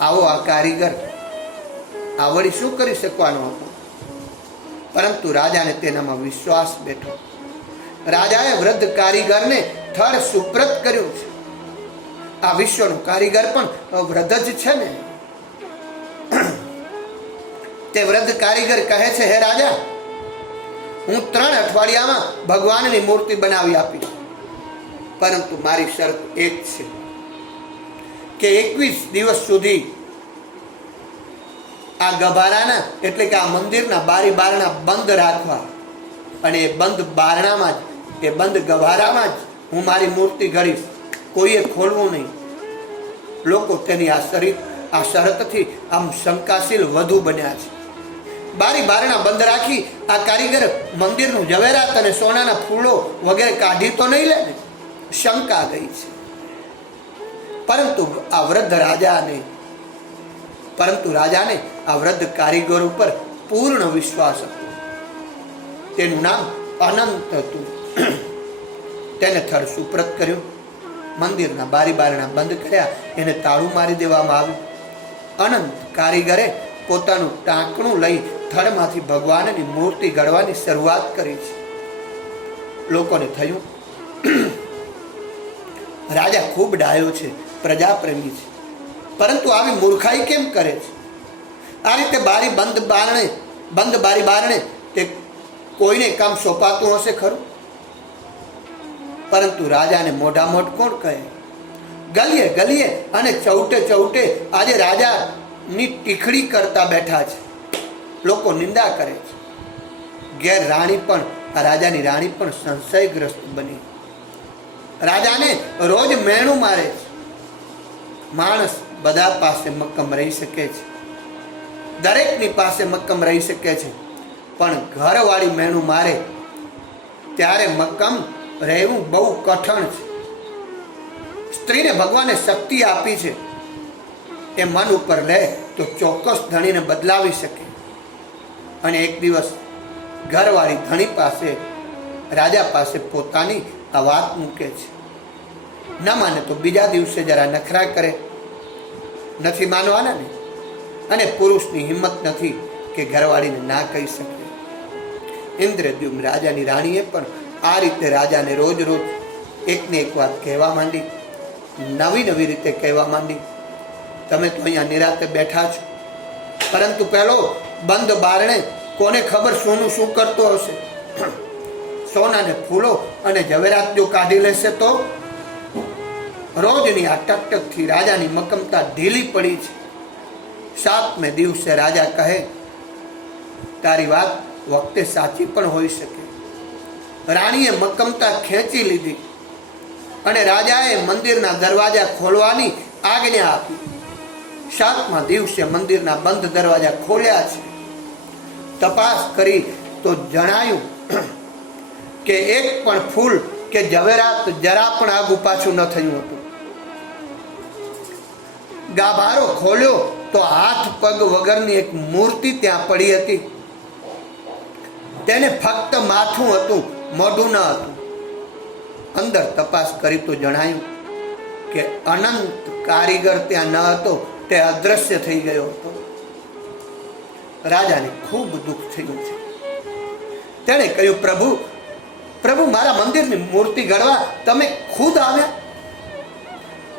આવો આ કારીગર આ વળી શું કરી શકવાનો હતો? પરંતુ રાજાને તેનામાં વિશ્વાસ બેઠો. રાજાએ વૃદ્ધ કારીગરને થડ સુપ્રત કર્યું છે. આ વિશ્વનો કારીગર પણ વૃદ્ધ જ છે ને. તે વૃદ્ધ કારીગર કહે છે, હે રાજા, હું 3 અઠવાડિયામાં ભગવાનની મૂર્તિ બનાવી આપીશ, પરંતુ મારી શરત એક છે કે 21 દિવસ સુધી આ ગભારાના એટલે કે આ મંદિરના બારી બારણા બંધ રાખવા, અને એ બંધ બારણામાં જ, એ બંધ ગભારામાં જ હું મારી મૂર્તિ ઘડીશ, કોઈએ ખોલવું નહીં. લોકો તેની આ શરતથી આમ શંકાશીલ વધુ બન્યા છે. બારી બારણા બંધ રાખી આ કારીગર મંદિરનું ઝવેરાત અને સોનાના ફૂલો વગેરે કાઢી તો નહીં લે ને? શંકા ગઈ છે. પરંતુ રાજાને આ વૃદ્ધ કારીગર ઉપર પૂર્ણ વિશ્વાસ હતો. તેનું નામ અનંત હતું. તેને થડ સુપ્રત કર્યું. મંદિરના બારી બારણા બંધ કર્યા, એને તાળું મારી દેવામાં આવ્યું. અનંત કારીગરે પોતાનું ટાંકણું લઈ થડમાંથી ભગવાનની મૂર્તિ ઘડવાની શરૂઆત કરી છે. લોકોને થયું રાજા ખૂબ ડાયો છે, પ્રજાપ્રેમી છે, પરંતુ આવી મૂર્ખાઈ કેમ કરે છે? આ રીતે બંધ બારી બારણે તે કોઈને કામ સોંપાતું હશે ખરું? પરંતુ રાજાને મોઢામોઢ કોણ કહે? ગલીએ ગલીએ અને ચૌટે ચૌટે આજે રાજાની ટીખડી કરતા બેઠા છે. લોકો નિંદા કરે છે. ઘેર રાણી પણ, આ રાજાની રાણી પણ સંશયગ્રસ્ત બની. રાજાને રોજ મેણું મારે છે. માણસ બધા પાસે મક્કમ રહી શકે છે, દરેકની પાસે મક્કમ રહી શકે છે, પણ ઘરવાળી મેણું મારે ત્યારે મક્કમ રહેવું બહુ કઠણ છે. સ્ત્રીને ભગવાને શક્તિ આપી છે, એ મન ઉપર લે તો ચોક્કસ ધણીને બદલાવી શકે. અને એક દિવસ ઘરવાળી ધણી પાસે, રાજા પાસે પોતાની આ વાત મૂકે છે. ન માને તો બીજા દિવસે જરા નખરા કરે. નથી માનવાના ને. અને પુરુષની હિંમત નથી કે ઘરવાળીને ના કહી શકે. ઇન્દ્રદ્યુમ્ન રાજાની રાણીએ પણ આ રીતે રાજાને રોજ રોજ એકને એક વાત કહેવા માંડી, નવી નવી રીતે કહેવા માંડી. તમે તો અહીંયા નિરાતે બેઠા છો, પરંતુ પેલો બંધ બારણે કોને ખબર સોનું શું કરતો હશે? સોનાને ફૂલો અને ઝવેરાત જો કાઢી લેશે તો? રોજની આ ટકટકથી રાજાની મક્કમતા ઢીલી પડી છે. 7મે દિવસે રાજા કહે, તારી વાત વખતે સાચી પણ હોઈ શકે. રાણીએ મક્કમતા ખેંચી લીધી અને રાજાએ મંદિરના દરવાજા ખોલવાની આજ્ઞા આપી. 7મા દિવસે મંદિરના બંધ દરવાજા ખોલ્યા છે. તપાસ કરી તો જણાયું કે એક પણ ફૂલ કે ઝવેરાત જરા પણ આગુ પાછું ન થયું હતું. ગાભારો ખોલ્યો તો હાથ પગ વગરની એક મૂર્તિ ત્યાં પડી હતી. તેને ફક્ત માથું હતું, મોઢું ન હતું. અંદર તપાસ કરી તો જણાયું કે અનંત કારીગર ત્યાં ન હતો, તે અદ્રશ્ય થઈ ગયો હતો. રાજાને ખૂબ દુઃખ થયું છે. તેણે કહ્યું, પ્રભુ, મારા મંદિરની મૂર્તિ ઘડવા તમે ખુદ આવ્યા,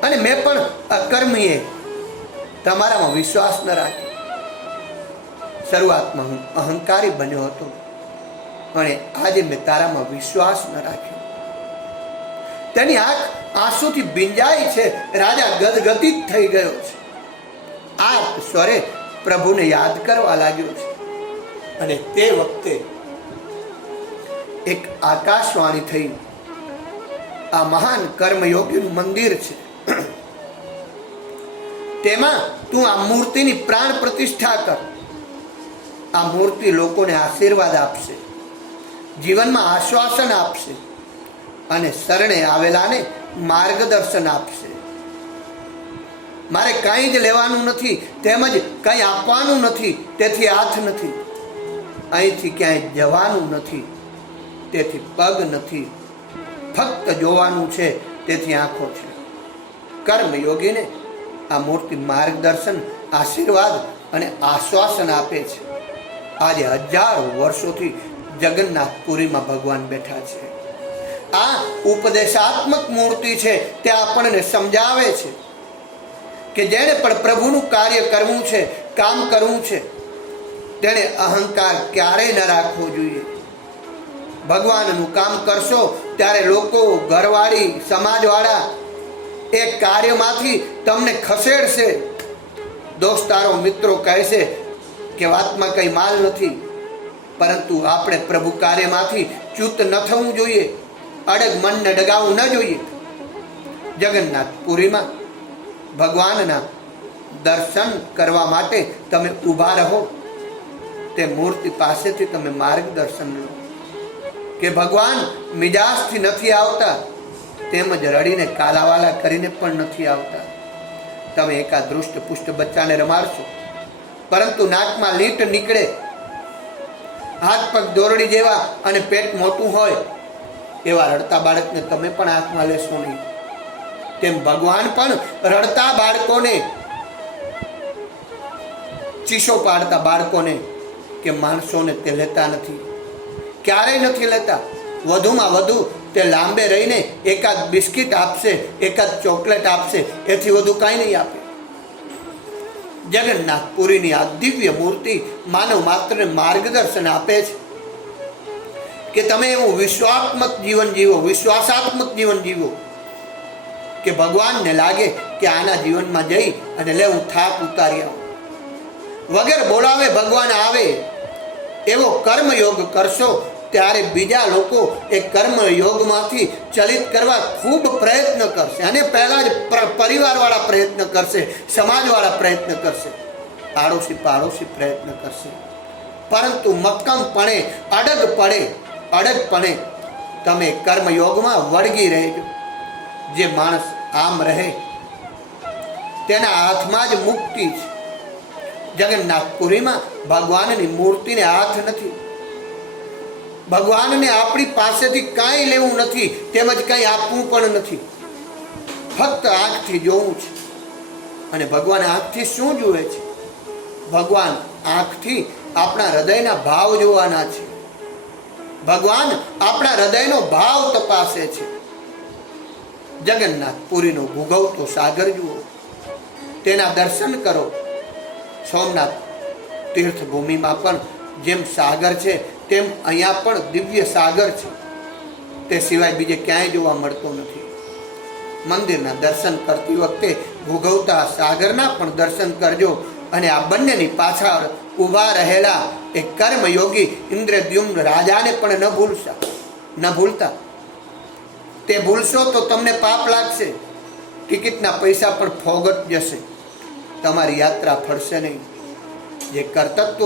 અને મેં પણ અકર્મીએ તમારામાં વિશ્વાસ ન રાખ્યો. શરૂઆતમાં હું અહંકારી બન્યો હતો, અને આજે મેં તારામાં વિશ્વાસ ન રાખ્યો. તેની આંખ આંસુથી ભીંજાય છે. રાજા ગદગદિત થઈ ગયો છે. આ સ્વરે પ્રભુને યાદ કરવા લાગ્યો છે. અને તે વખતે એક આકાશવાણી થઈ, આ મહાન કર્મયોગીનું મંદિર છે, તેમાં તું આ મૂર્તિની પ્રાણ પ્રતિષ્ઠા કર. આ મૂર્તિ લોકોને આશીર્વાદ આપશે, જીવનમાં આશ્વાસન આપશે, અને શરણે આવેલાને માર્ગદર્શન આપશે. મારે કંઈ જ લેવાનું નથી, તેમજ કંઈ આપવાનું નથી, તેથી હાથ નથી. અહીંથી ક્યાંય જવાનું નથી, તેથી પગ નથી. ફક્ત જોવાનું છે, તેથી આંખો છે. કર્મયોગીને આ મૂર્તિ માર્ગદર્શન, આશીર્વાદ અને આશ્વાસન આપે છે. આજે હજારો વર્ષોથી જગન્નાથપુરીમાં ભગવાન બેઠા છે. આ ઉપદેશાત્મક મૂર્તિ છે. તે આપણને સમજાવે છે કે જેણે પણ પ્રભુનું કાર્ય કરવું છે, કામ કરવું છે, તેણે અહંકાર ક્યારેય ન રાખવો જોઈએ. ભગવાનનું કામ કરશો ત્યારે લોકો, ઘરવાળી, સમાજવાળા એ કાર્યમાંથી તમને ખસેડશે. દોસ્તારો, મિત્રો કહેશે કે વાતમાં કંઈ માલ નથી, પરંતુ આપણે પ્રભુ કાર્યમાંથી ચ્યુત ન થવું જોઈએ, અડગ મનને ડગાવવું ન જોઈએ. જગન્નાથપુરીમાં ભગવાનના દર્શન કરવા માટે તમે ઊભા રહો. તે મૂર્તિ પાસેથી તમે માર્ગદર્શન લો કે ભગવાન મિજાજથી નથી આવતા, તેમજ રડીને કાલાવાલા કરીને પણ નથી આવતા. તમે એકા દૃષ્ટ પુષ્ટ બચ્ચાને રમાડશો, પરંતુ નાકમાં લીટ નીકળે, હાથ પગ દોરડી જેવા અને પેટ મોટું હોય એવા રડતા બાળકને તમે પણ હાથમાં લેશો નહીં. તેમ ભગવાન પણ રડતા બાળકોને, ચીસો પાડતા બાળકોને કે માણસોને તે લેતા નથી, ક્યારેય નથી લેતા. વધુમાં વધુ તે લાંબે રહીને એકાદ બિસ્કિટ આપશે, એકાદ ચોકલેટ આપશે, એથી વધુ કાંઈ નહીં આપે. જગન્નાથપુરીની આ દિવ્ય મૂર્તિ માનવ માત્રને માર્ગદર્શન આપે છે કે તમે એવું વિશ્વાત્મક જીવન જીવો, વિશ્વાસાત્મક જીવન જીવો કે ભગવાનને લાગે કે આના જીવનમાં જઈ અને લે હું થાક ઉતારી આવું. વગર બોલાવે ભગવાન આવે એવો કર્મયોગ કરશો ત્યારે બીજા લોકો એ કર્મયોગમાંથી ચલિત કરવા ખૂબ પ્રયત્ન કરશે, અને પહેલા જ પરિવારવાળા પ્રયત્ન કરશે, સમાજવાળા પ્રયત્ન કરશે, પાડોશી પ્રયત્ન કરશે. પરંતુ મક્કમપણે અડગપણે તમે કર્મયોગમાં વળગી રહેજો. જે માણસ આમ રહે તેના હાથમાં જ મુક્તિ છે. જગન્નાથપુરીમાં ભગવાનની મૂર્તિને હાથ નથી. ભગવાનને આપણી પાસેથી કાંઈ લેવું નથી, તેમજ કાંઈ આપવું પણ નથી. ફક્ત આંખથી જોવું છે. અને ભગવાન આંખથી શું જુએ છે? ભગવાન આંખથી આપણા હૃદયના ભાવ જોવાના છે. ભગવાન આપણા હૃદયનો ભાવ તપાસે છે. જગન્નાથપુરીનો ભૂગવતો સાગર જુઓ, તેના દર્શન કરો. સોમનાથ તીર્થભૂમિમાં પણ જેમ સાગર છે તેમ અહીંયા પણ દિવ્ય સાગર છે. તે સિવાય બીજે ક્યાંય જોવા મળતો નથી. મંદિરના દર્શન કરતી વખતે ભૂગવતા સાગરના પણ દર્શન કરજો. અને આ બંનેની પાછળ ઊભા રહેલા એ કર્મયોગી ઇન્દ્રદ્યુમ્ન રાજાને પણ ન ભૂલતા. તે ભૂલશો તો તમને પાપ લાગશે, ટિકિટના પૈસા પણ ફોગટ જશે, તમારી યાત્રા ફળશે નહીં. જે કર્તૃત્વ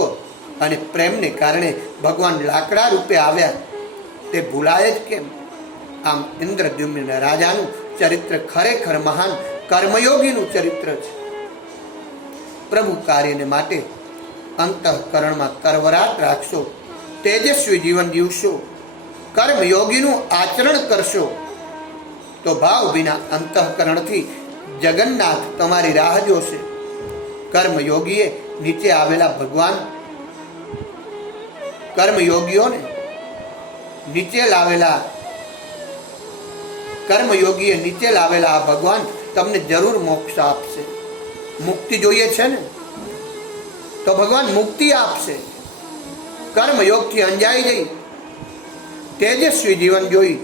અને પ્રેમને કારણે ભગવાન લાકડા રૂપે આવ્યા તે ભૂલાય જ કેમ? આમ ઇન્દ્રદ્યુમ્ન રાજાનું ચરિત્ર ખરેખર મહાન કર્મયોગીનું ચરિત્ર છે. પ્રભુ કાર્યને માટે અંતઃકરણમાં કરવરાટ રાખશો, તેજસ્વી જીવન જીવશો, કર્મયોગીનું આચરણ કરશો તો ભાવ વિના અંતઃકરણથી જગન્નાથ તમારી રાહ જોશે. કર્મયોગીએ નીચે આવેલા ભગવાન, કર્મયોગીઓને નીચે લાવેલા આ ભગવાન તમને જરૂર મોક્ષ આપશે. મુક્તિ જોઈએ છે ને, તો ભગવાન મુક્તિ આપશે. કર્મયોગથી અંજાઈ જઈ તેજસ્વી જીવન જોઈ,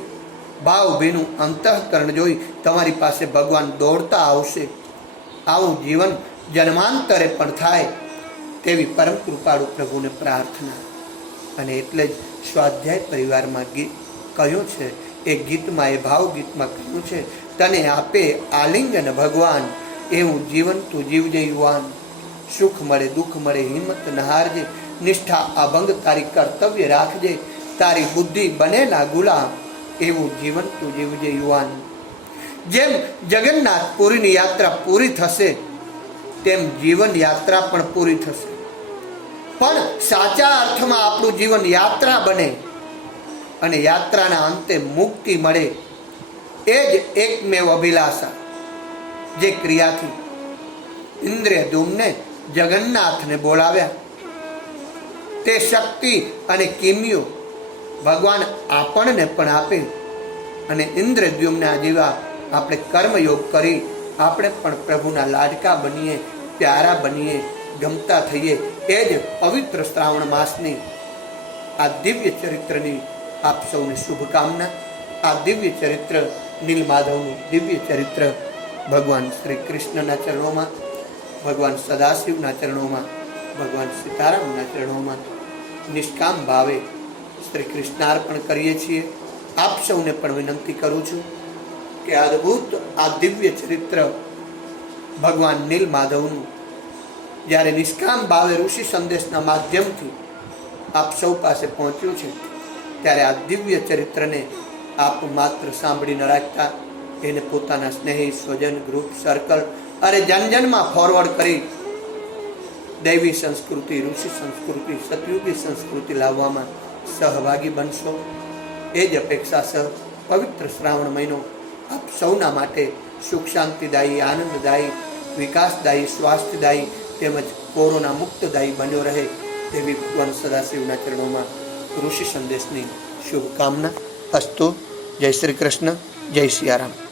ભાવભીનું અંતઃકરણ જોઈ તમારી પાસે ભગવાન દોડતા આવશે. આવું જીવન જન્માંતરે પણ થાય તેવી પરમ કૃપાળુ પ્રભુને પ્રાર્થના. અને એટલે જ સ્વાધ્યાય પરિવારમાં ગીત કહ્યું છે, એ ગીતમાં, એ ભાવ ગીતમાં કહ્યું છે, તને આપે આલિંગન ભગવાન, એવું જીવન તું જીવજે યુવાન. સુખ મળે દુઃખ મળે હિંમત ન હારજે, નિષ્ઠા અભંગ તારી કર્તવ્ય રાખજે, તારી બુદ્ધિ બનેલા ગુલામ, એવું જીવન તું જીવજે યુવાન. જેમ જગન્નાથપુરીની યાત્રા પૂરી થશે તેમ જીવન યાત્રા પણ પૂરી થશે. પણ સાચા અર્થમાં આપણું જીવન યાત્રા બને અને યાત્રાના અંતે મુક્તિ મળે, એ જ એકમેવ અભિલાષા. જે ક્રિયાથી ઇન્દ્રદ્યુમ્ને જગન્નાથને બોલાવ્યા, તે શક્તિ અને કિમિયો ભગવાન આપણને પણ આપે. અને ઇન્દ્રદ્યુમ્ના જેવા આપણે કર્મયોગ કરી આપણે પણ પ્રભુના લાડકા બનીએ, પ્યારા બનીએ, ગમતા થઈએ. એ જ પવિત્ર શ્રાવણ માસની આ દિવ્ય ચરિત્રની આપ સૌને શુભકામના. આ દિવ્ય ચરિત્ર નીલમાધવનું દિવ્ય ચરિત્ર ભગવાન શ્રી કૃષ્ણના ચરણોમાં, ભગવાન સદાશિવના ચરણોમાં, ભગવાન સીતારામના ચરણોમાં નિષ્કામ ભાવે શ્રી કૃષ્ણાર્પણ કરીએ છીએ. આપ સૌને પણ વિનંતી કરું છું કે અદ્ભુત આ દિવ્ય ચરિત્ર ભગવાન નીલમાધવનું જ્યારે નિષ્કામ ભાવે ઋષિ સંદેશના માધ્યમથી આપ સૌ પાસે પહોંચ્યું છે, ત્યારે આ દિવ્ય ચરિત્રને આપ માત્ર સાંભળી ન રાખતા એને પોતાના સ્નેહી સ્વજન ગ્રુપ સર્કલ અરે જનજનમાં ફોરવર્ડ કરી દૈવી સંસ્કૃતિ, ઋષિ સંસ્કૃતિ, સતયુગી સંસ્કૃતિ લાવવામાં સહભાગી બનશો. એ જ અપેક્ષા સહ પવિત્ર શ્રાવણ મહિનો આપ સૌના માટે સુખ શાંતિદાયી, આનંદદાયી, વિકાસદાયી, સ્વાસ્થ્યદાયી તેમજ કોરોના મુક્તદાયી બન્યો રહે તેવી ભગવાન સદાશિવના ચરણોમાં ઋષિ સંદેશની શુભકામના. અસ્તુ. જય શ્રી કૃષ્ણ. જય સિયારામ.